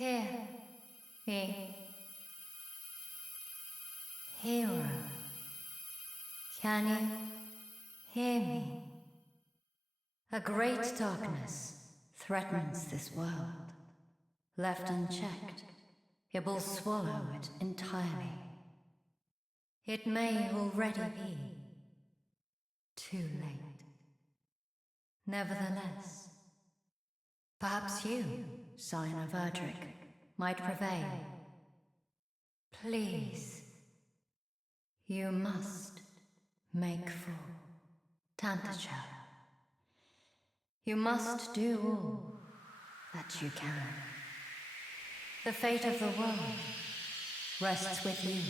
Hear me, hero. Can you hear me? A great darkness threatens this world. Left unchecked, it will swallow it entirely. It may already be too late. Nevertheless, perhaps you, Scion of Erdrick, might prevail. Please, you must make full Tantacha. You must do all that you can. The fate of the world rests with you.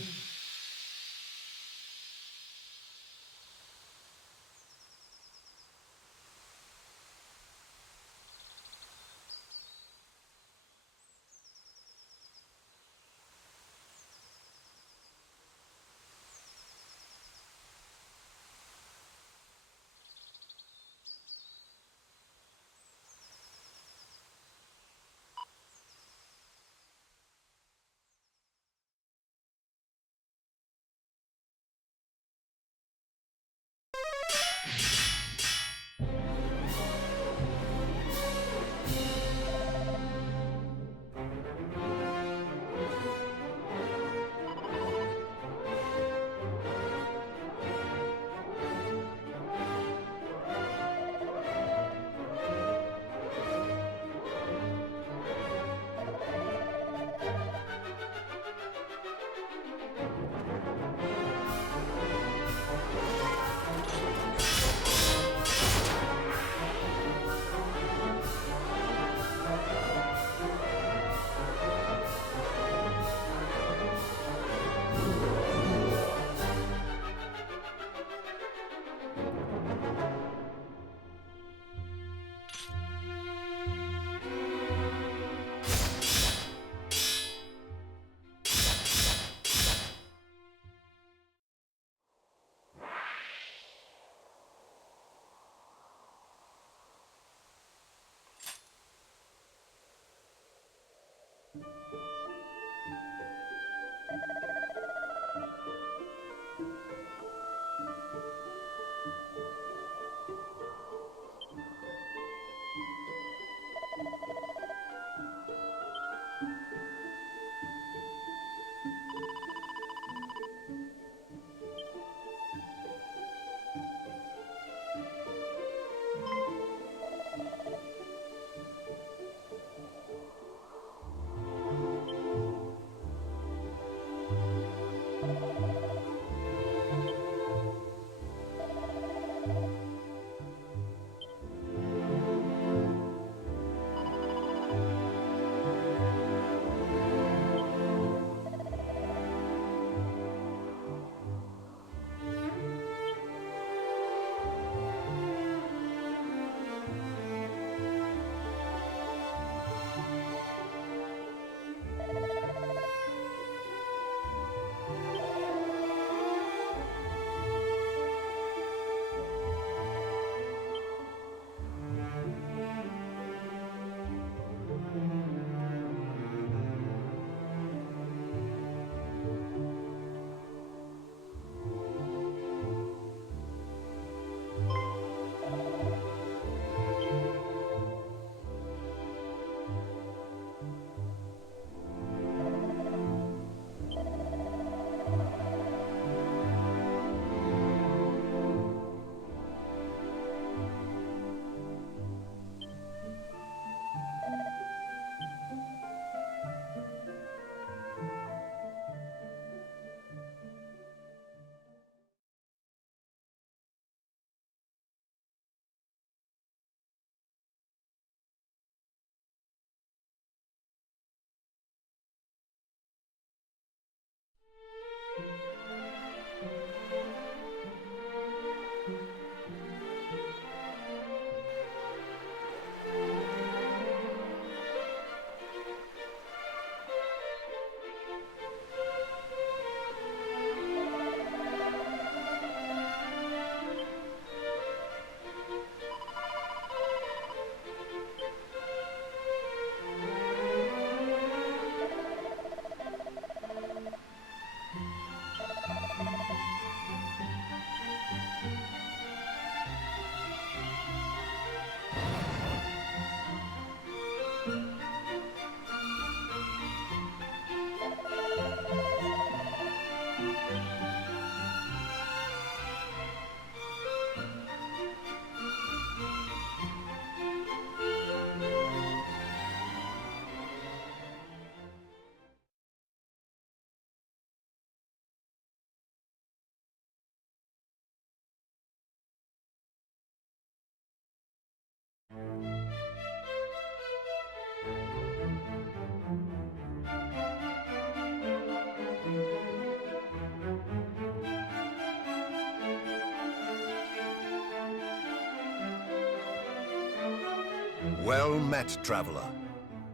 Well met, traveller.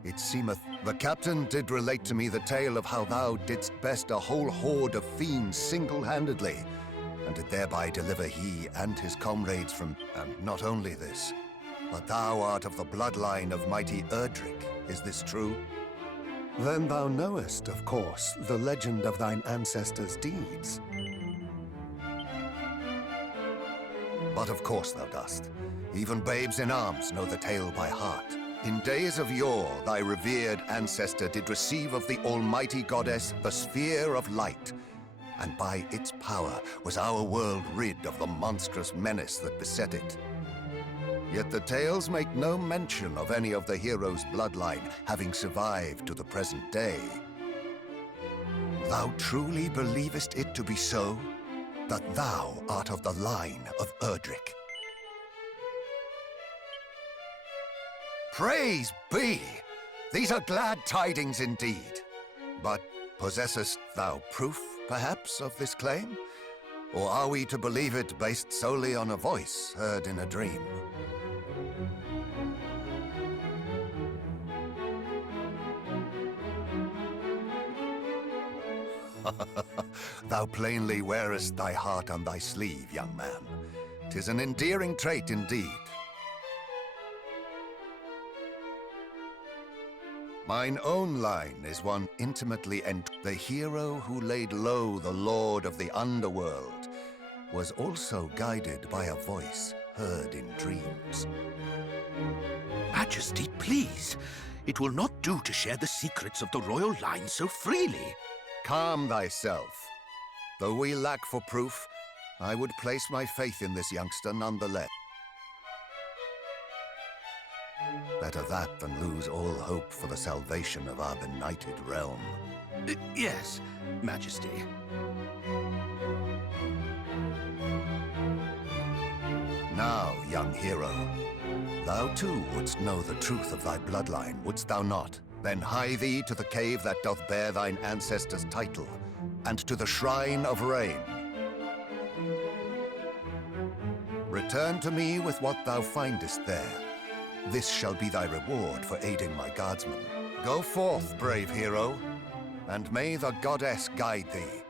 It seemeth the captain did relate to me the tale of how thou didst best a whole horde of fiends single-handedly, and did thereby deliver he and his comrades from... And not only this, but thou art of the bloodline of mighty Erdrick. Is this true? Then thou knowest, of course, the legend of thine ancestors' deeds. But of course thou dost. Even babes in arms know the tale by heart. In days of yore, thy revered ancestor did receive of the almighty goddess the sphere of light, and by its power was our world rid of the monstrous menace that beset it. Yet the tales make no mention of any of the heroes' bloodline having survived to the present day. Thou truly believest it to be so? That thou art of the line of Erdrick? Praise be! These are glad tidings indeed. But possessest thou proof, perhaps, of this claim? Or are we to believe it based solely on a voice heard in a dream? Thou plainly wearest thy heart on thy sleeve, young man. 'Tis an endearing trait indeed. Mine own line is one intimately the hero who laid low the lord of the Underworld was also guided by a voice heard in dreams. Majesty, please. It will not do to share the secrets of the royal line so freely. Calm thyself. Though we lack for proof, I would place my faith in this youngster nonetheless. Better that than lose all hope for the salvation of our benighted realm. Yes, Majesty. Now, young hero, thou too wouldst know the truth of thy bloodline, wouldst thou not? Then hie thee to the cave that doth bear thine ancestors' title, and to the Shrine of Rain. Return to me with what thou findest there. This shall be thy reward for aiding my guardsmen. Go forth, brave hero, and may the goddess guide thee.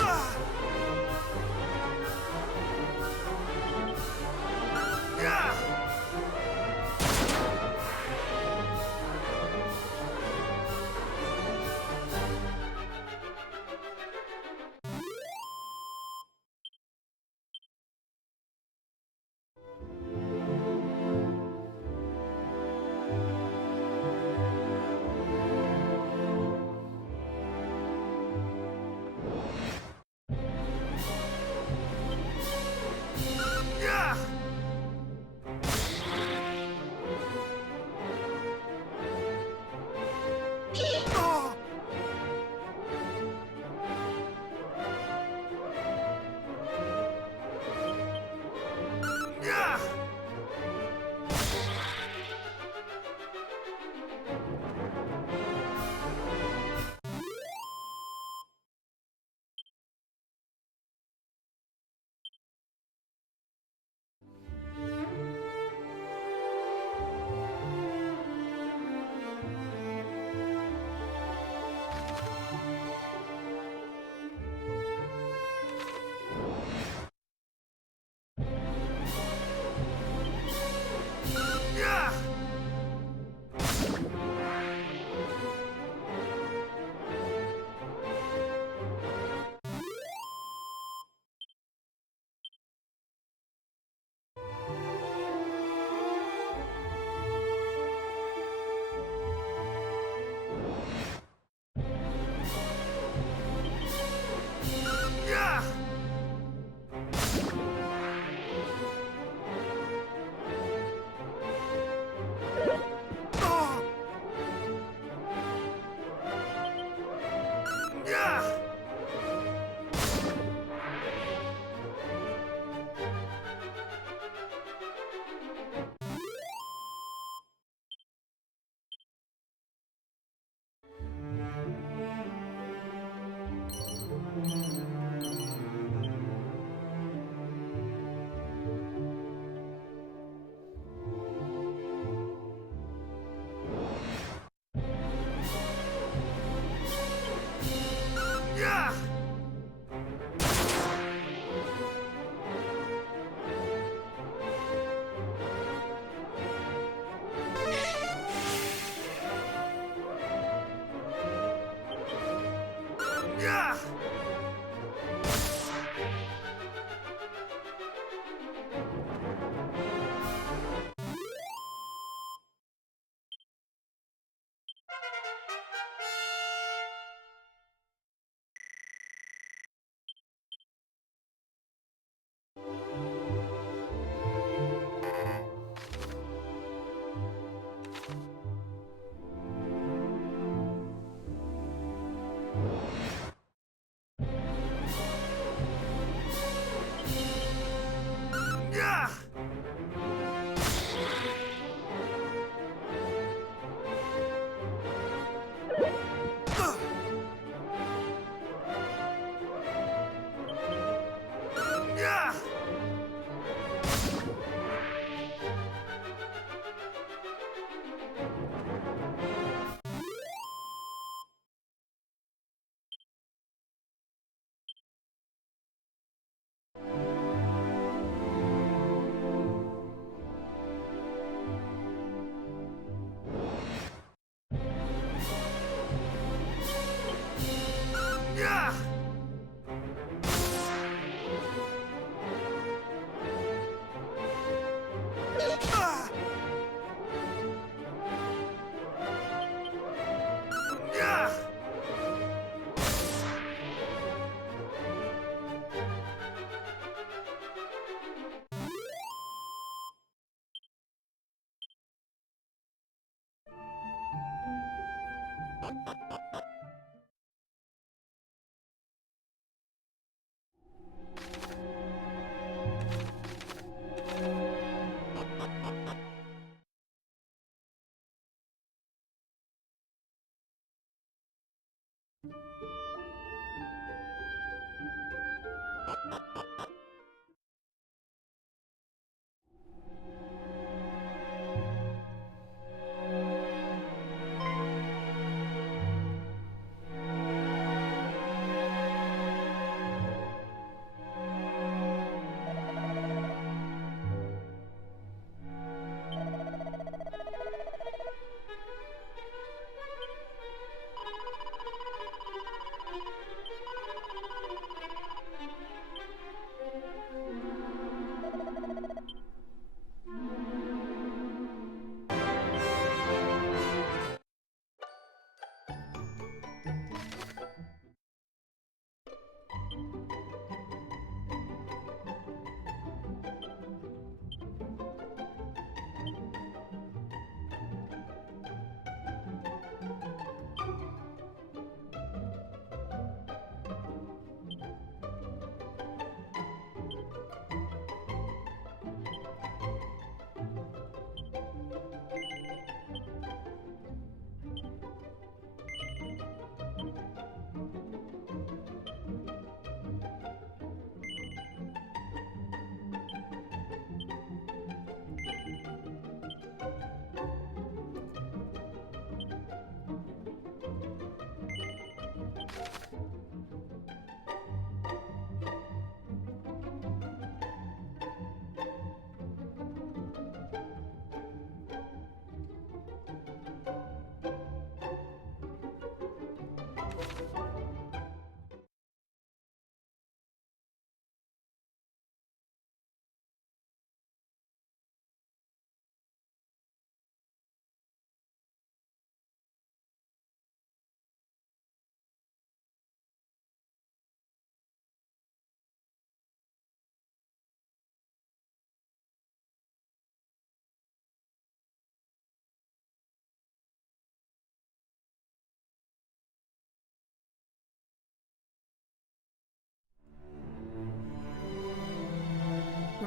Ah!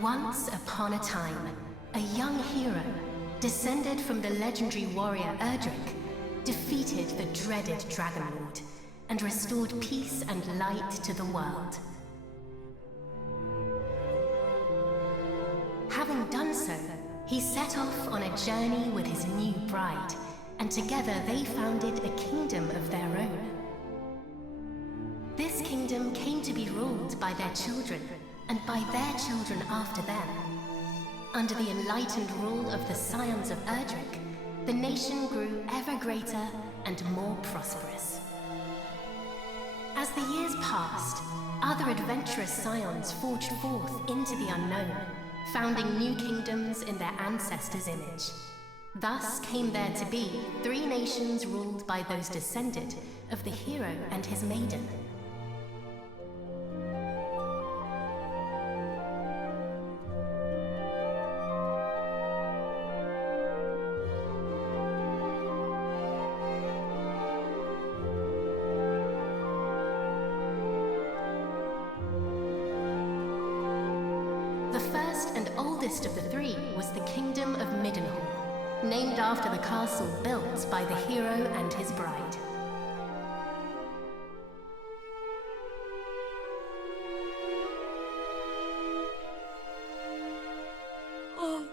Once upon a time, a young hero, descended from the legendary warrior Erdrick, defeated the dreaded Dragonlord and restored peace and light to the world. Having done so, he set off on a journey with his new bride, and together they founded a kingdom of their own. This kingdom came to be ruled by their children, and by their children after them. Under the enlightened rule of the scions of Erdrick, the nation grew ever greater and more prosperous. As the years passed, other adventurous scions forged forth into the unknown, founding new kingdoms in their ancestors' image. Thus came there to be 3 nations ruled by those descended of the hero and his maiden. The first and oldest of the 3 was the Kingdom of Middenhall, named after the castle built by the hero and his bride. Oh,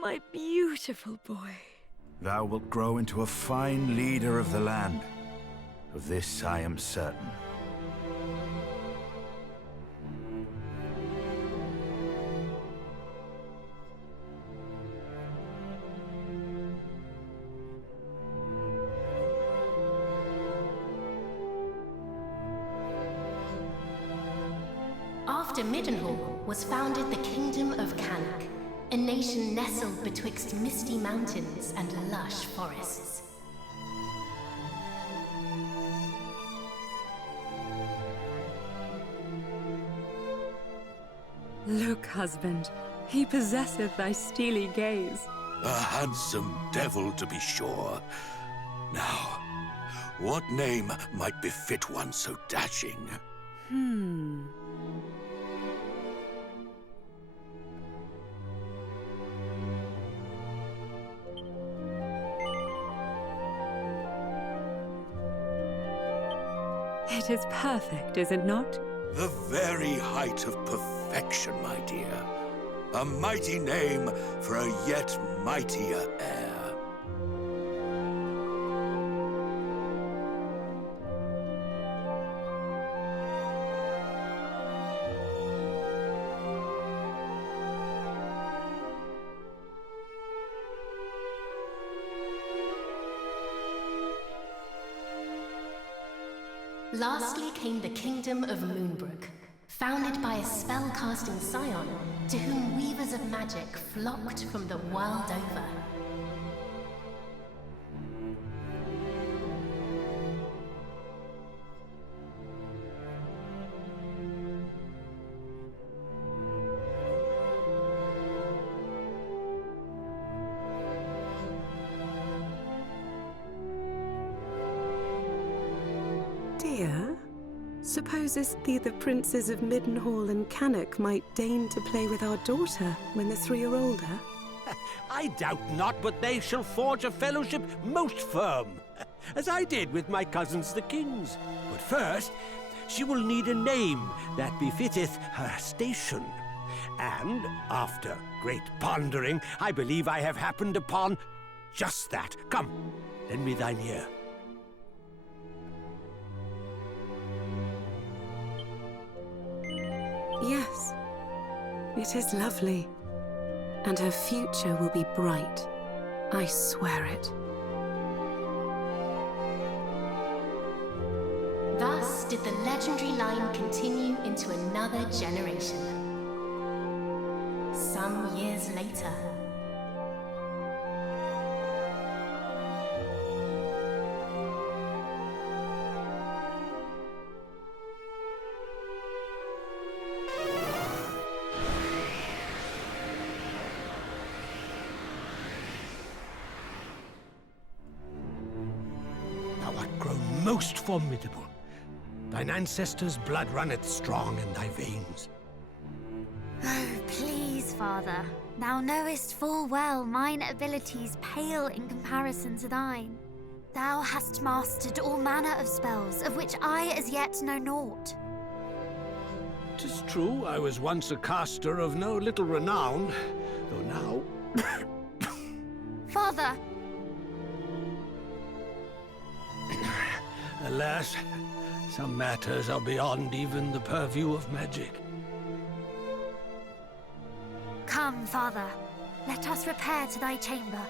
my beautiful boy. Thou wilt grow into a fine leader of the land. Of this I am certain. After Middenhall was founded the Kingdom of Cannock, a nation nestled betwixt misty mountains and lush forests. Look, husband, he possesseth thy steely gaze. A handsome devil, to be sure. Now, what name might befit one so dashing? It is perfect, is it not? The very height of perfection, my dear. A mighty name for a yet mightier heir. Lastly came the Kingdom of Moonbrook, founded by a spell-casting scion to whom weavers of magic flocked from the world over. Dear, supposest thee the princes of Middenhall and Cannock might deign to play with our daughter when the 3 are older? I doubt not but they shall forge a fellowship most firm, as I did with my cousins the kings. But first, she will need a name that befitteth her station. And, after great pondering, I believe I have happened upon just that. Come, lend me thine ear. Yes, it is lovely. And her future will be bright. I swear it. Thus did the legendary line continue into another generation. Some years later, Thou art grown most formidable. Thine ancestors' blood runneth strong in thy veins. Oh, please, Father. Thou knowest full well mine abilities pale in comparison to thine. Thou hast mastered all manner of spells, of which I as yet know naught. 'Tis true, I was once a caster of no little renown, though now... Father! Alas, some matters are beyond even the purview of magic. Come, Father. Let us repair to thy chamber.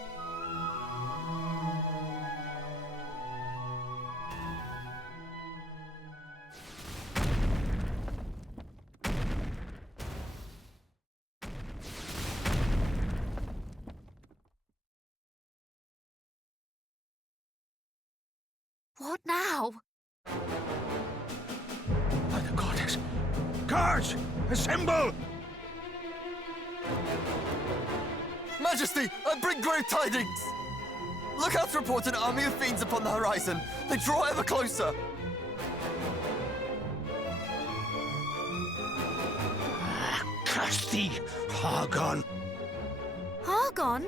What now? By the goddess! Guards! Assemble! Majesty, I bring grave tidings! Lookouts report an army of fiends upon the horizon. They draw ever closer. Curse thee, Hargon! Hargon?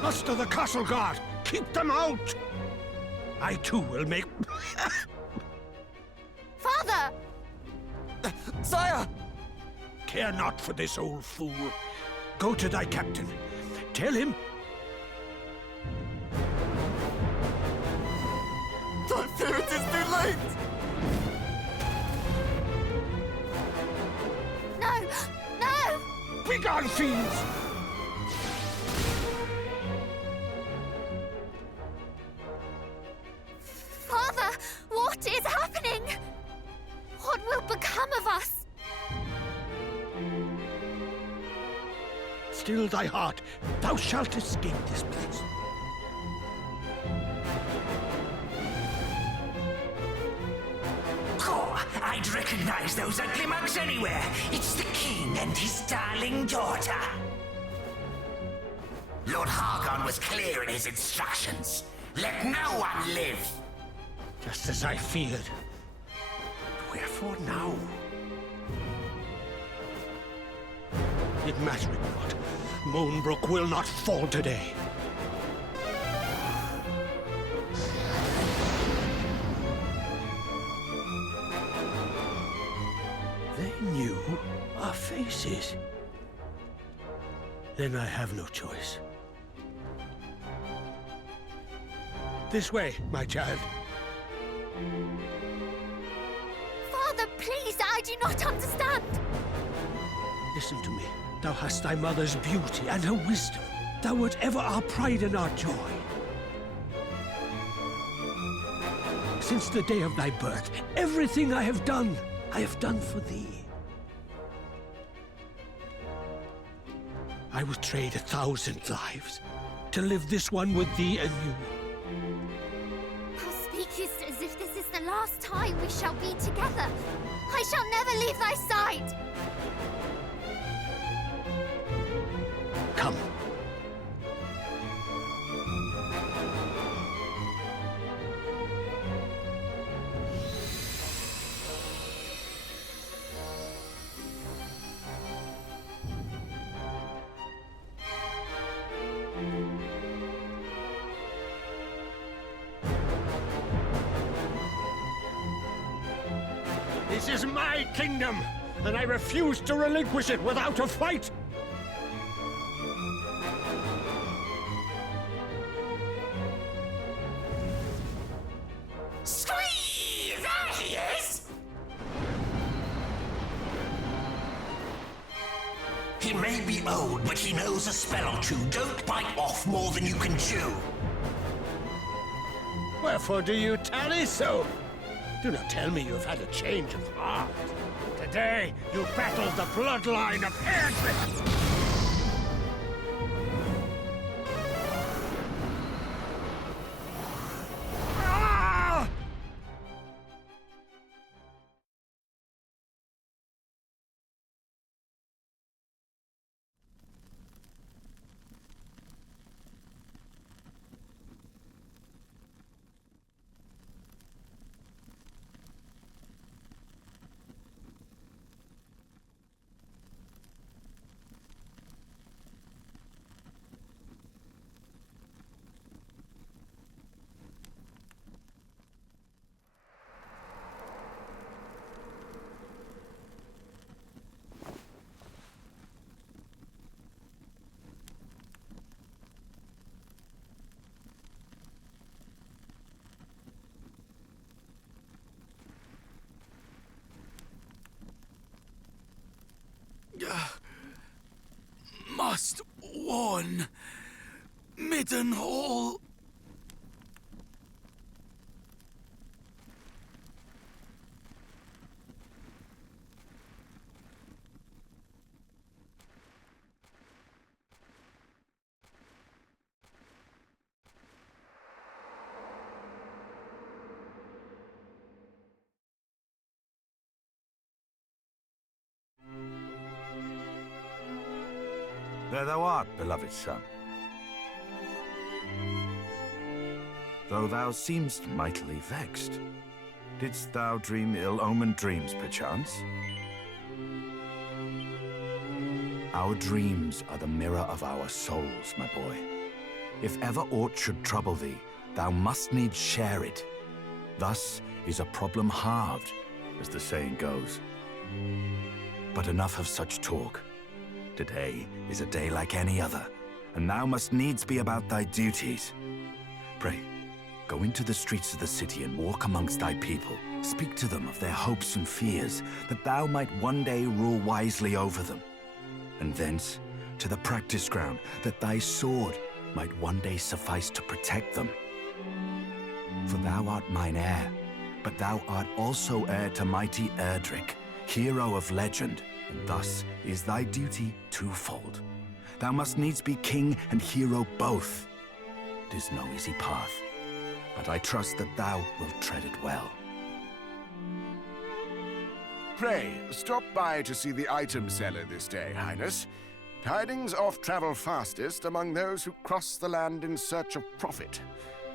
Muster the castle guard! Keep them out! I too will make... Father! Sire! Care not for this old fool. Go to thy captain. Tell him... I fear it is too late! No! No! Begone, fiends! Father! What is happening? What will become of us? Still thy heart. Thou shalt escape this place. Oh, I'd recognize those ugly mugs anywhere. It's the king and his darling daughter. Lord Hargon was clear in his instructions. Let no one live. Just as I feared. Wherefore now? It mattereth not. Moonbrook will not fall today. They knew our faces. Then I have no choice. This way, my child. Father, please, I do not understand. Listen to me. Thou hast thy mother's beauty and her wisdom. Thou wert ever our pride and our joy. Since the day of thy birth, everything I have done for thee. I would trade 1,000 lives to live this one with thee anew. Thou speakest as if this is the last time we shall be together. I shall never leave thy side. Come. This is my kingdom, and I refuse to relinquish it without a fight! Squeeze! There he is! He may be old, but he knows a spell or two. Don't bite off more than you can chew. Wherefore do you tarry so? Do not tell me you have had a change of heart. Today, you battled the bloodline of Erdrick. Must warn Midden Hall. There thou art, beloved son. Though thou seemst mightily vexed, didst thou dream ill-omened dreams, perchance? Our dreams are the mirror of our souls, my boy. If ever aught should trouble thee, thou must needs share it. Thus is a problem halved, as the saying goes. But enough of such talk. Today is a day like any other, and thou must needs be about thy duties. Pray, go into the streets of the city and walk amongst thy people. Speak to them of their hopes and fears, that thou might one day rule wisely over them. And thence to the practice ground, that thy sword might one day suffice to protect them. For thou art mine heir, but thou art also heir to mighty Erdrick, hero of legend. And thus is thy duty twofold. Thou must needs be king and hero both. 'Tis no easy path, but I trust that thou wilt tread it well. Pray, stop by to see the item seller this day, Highness. Tidings oft travel fastest among those who cross the land in search of profit.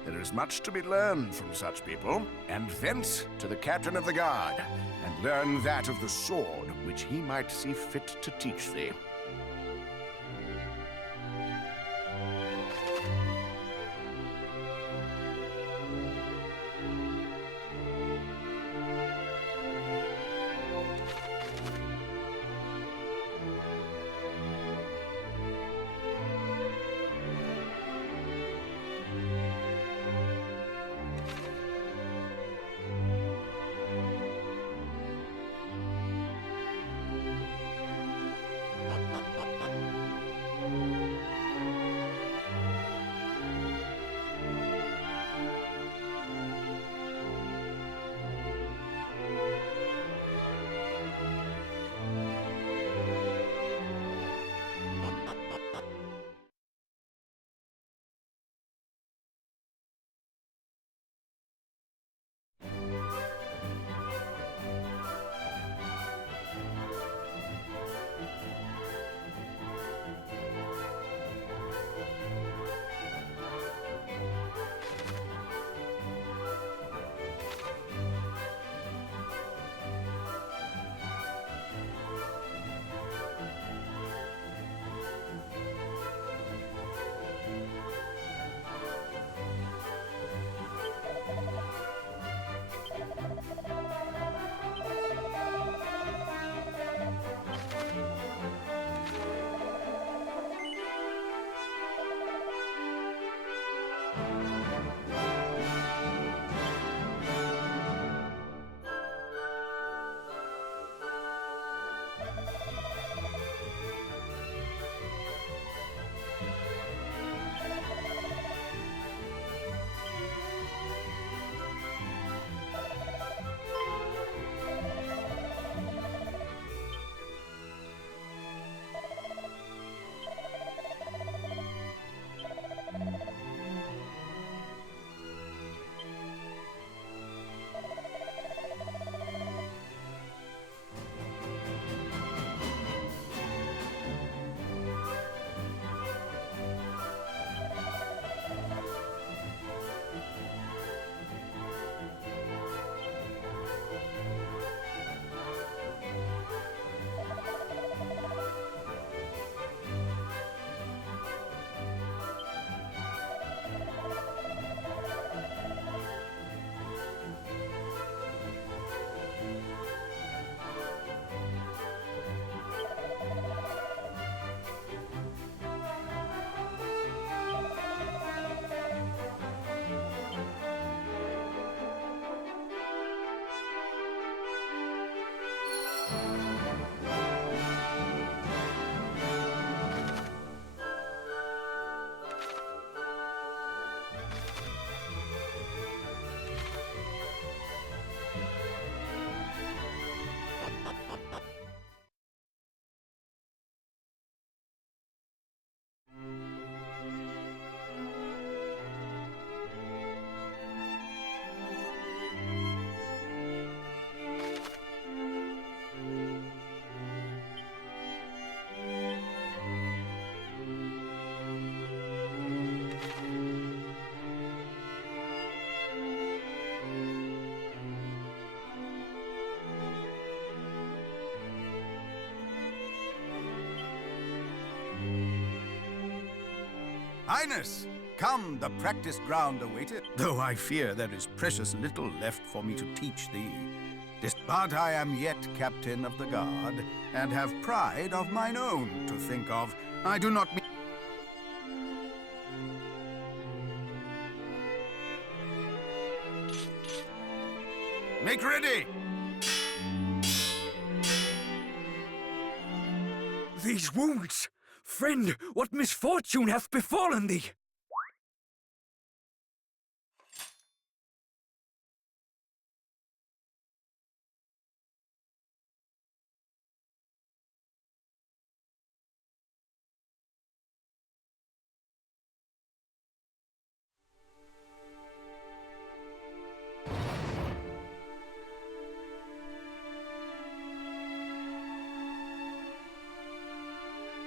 There is much to be learned from such people, and thence to the captain of the guard, and learn that of the sword which he might see fit to teach thee. Highness, come, the practice ground awaited. Though I fear there is precious little left for me to teach thee. But I am yet captain of the guard, and have pride of mine own to think of. I do not mean... Make ready! These wounds! Friend, what misfortune hath befallen thee?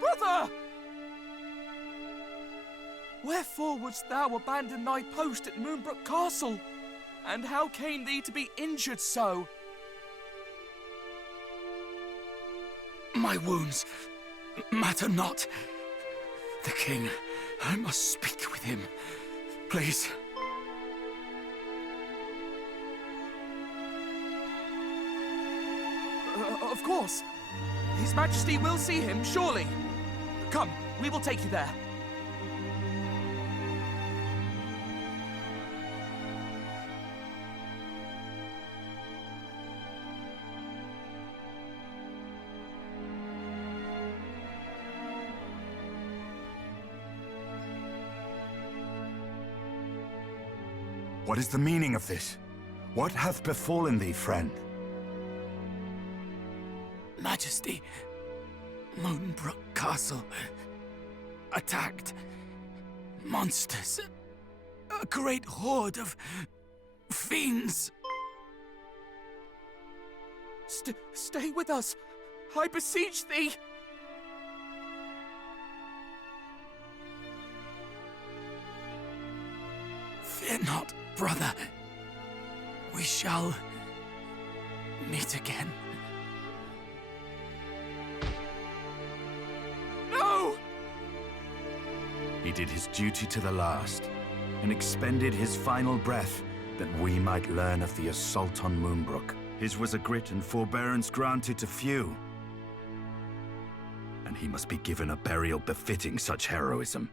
Brother! Wherefore wouldst thou abandon thy post at Moonbrook Castle? And how came thee to be injured so? My wounds matter not. The king, I must speak with him. Please. Of course. His Majesty will see him, surely. Come, we will take you there. What is the meaning of this? What hath befallen thee, friend? Majesty, Moonbrook Castle attacked. Monsters. A great horde of fiends. Stay with us. I beseech thee. Fear not, brother. We shall meet again. No! He did his duty to the last, and expended his final breath that we might learn of the assault on Moonbrook. His was a grit and forbearance granted to few, and he must be given a burial befitting such heroism.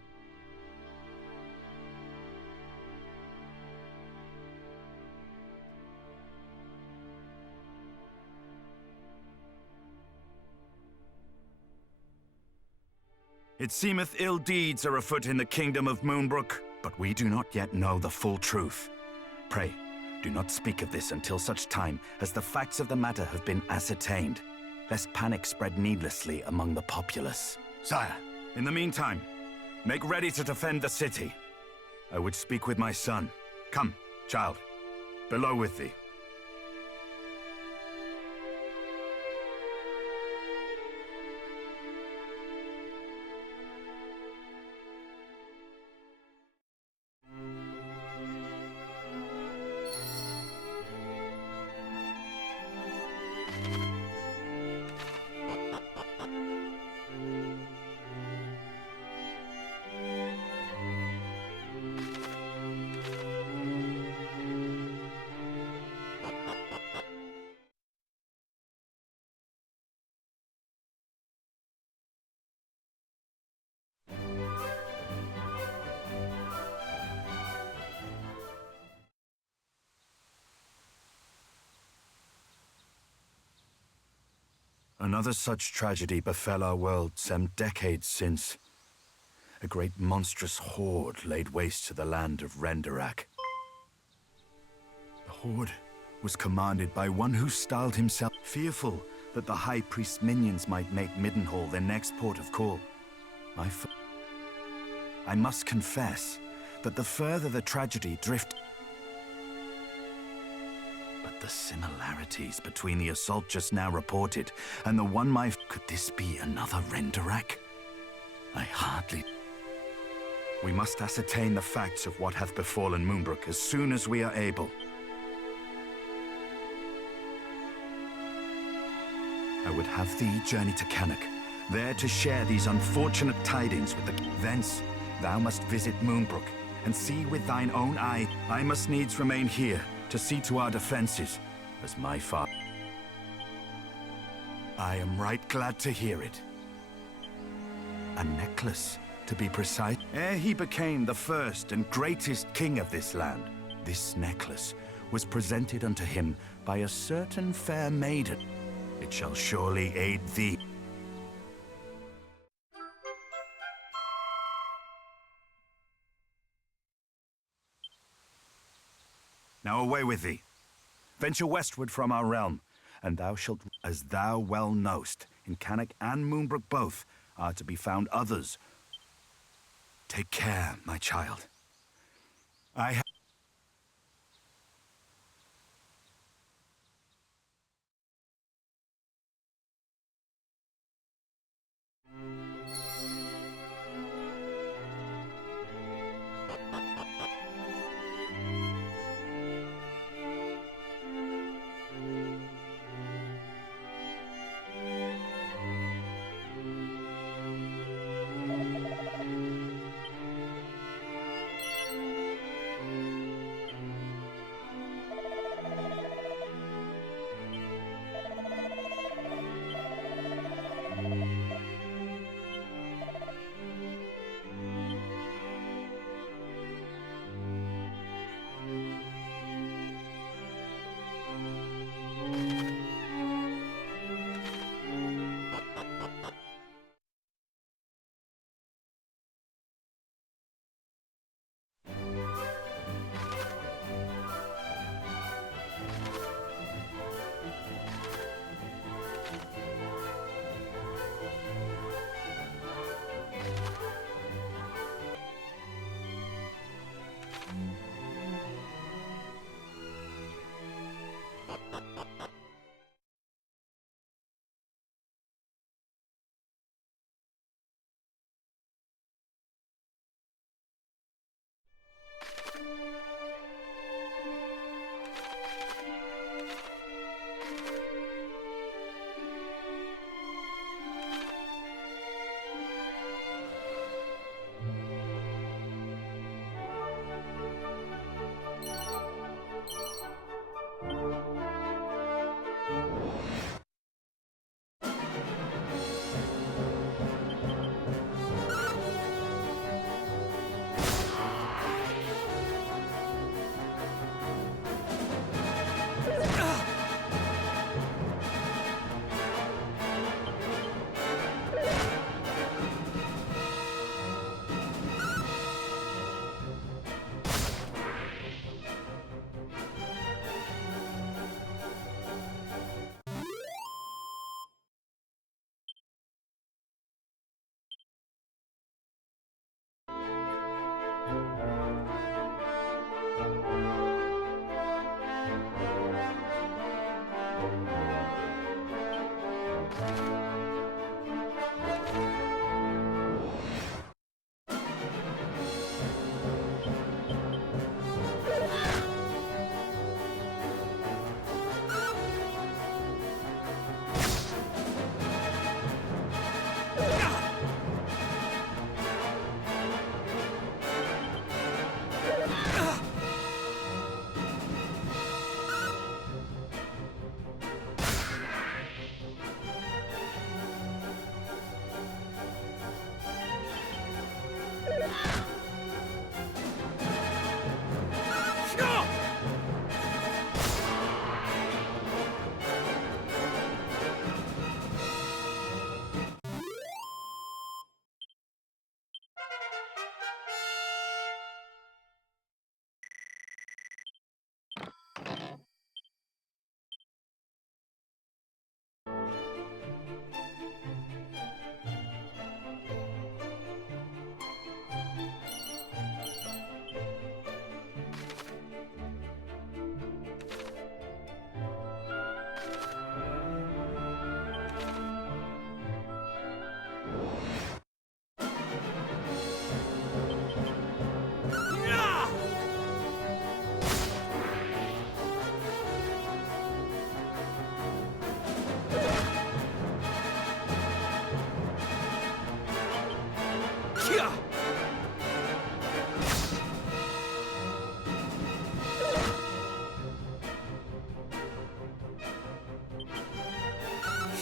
It seemeth ill deeds are afoot in the kingdom of Moonbrook, but we do not yet know the full truth. Pray, do not speak of this until such time as the facts of the matter have been ascertained, lest panic spread needlessly among the populace. Sire, in the meantime, make ready to defend the city. I would speak with my son. Come, child, below with thee. Another such tragedy befell our world some decades since. A great monstrous horde laid waste to the land of Erdrick. The horde was commanded by one who styled himself fearful that the High Priest's minions might make Middenhall their next port of call. I must confess that the further the tragedy drifted, the similarities between the assault just now reported and the one could this be another Erdrick? I hardly... We must ascertain the facts of what hath befallen Moonbrook as soon as we are able. I would have thee journey to Cannock, there to share these unfortunate tidings with the... Thence, Thou must visit Moonbrook, and see with thine own eye. I must needs remain here, to see to our defenses, as my father. I am right glad to hear it. A necklace, to be precise. Ere he became the first and greatest king of this land, this necklace was presented unto him by a certain fair maiden. It shall surely aid thee. Now away with thee. Venture westward from our realm, and thou shalt, as thou well knowst, in Cannock and Moonbrook both are to be found others. Take care, my child. I have...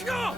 Huh!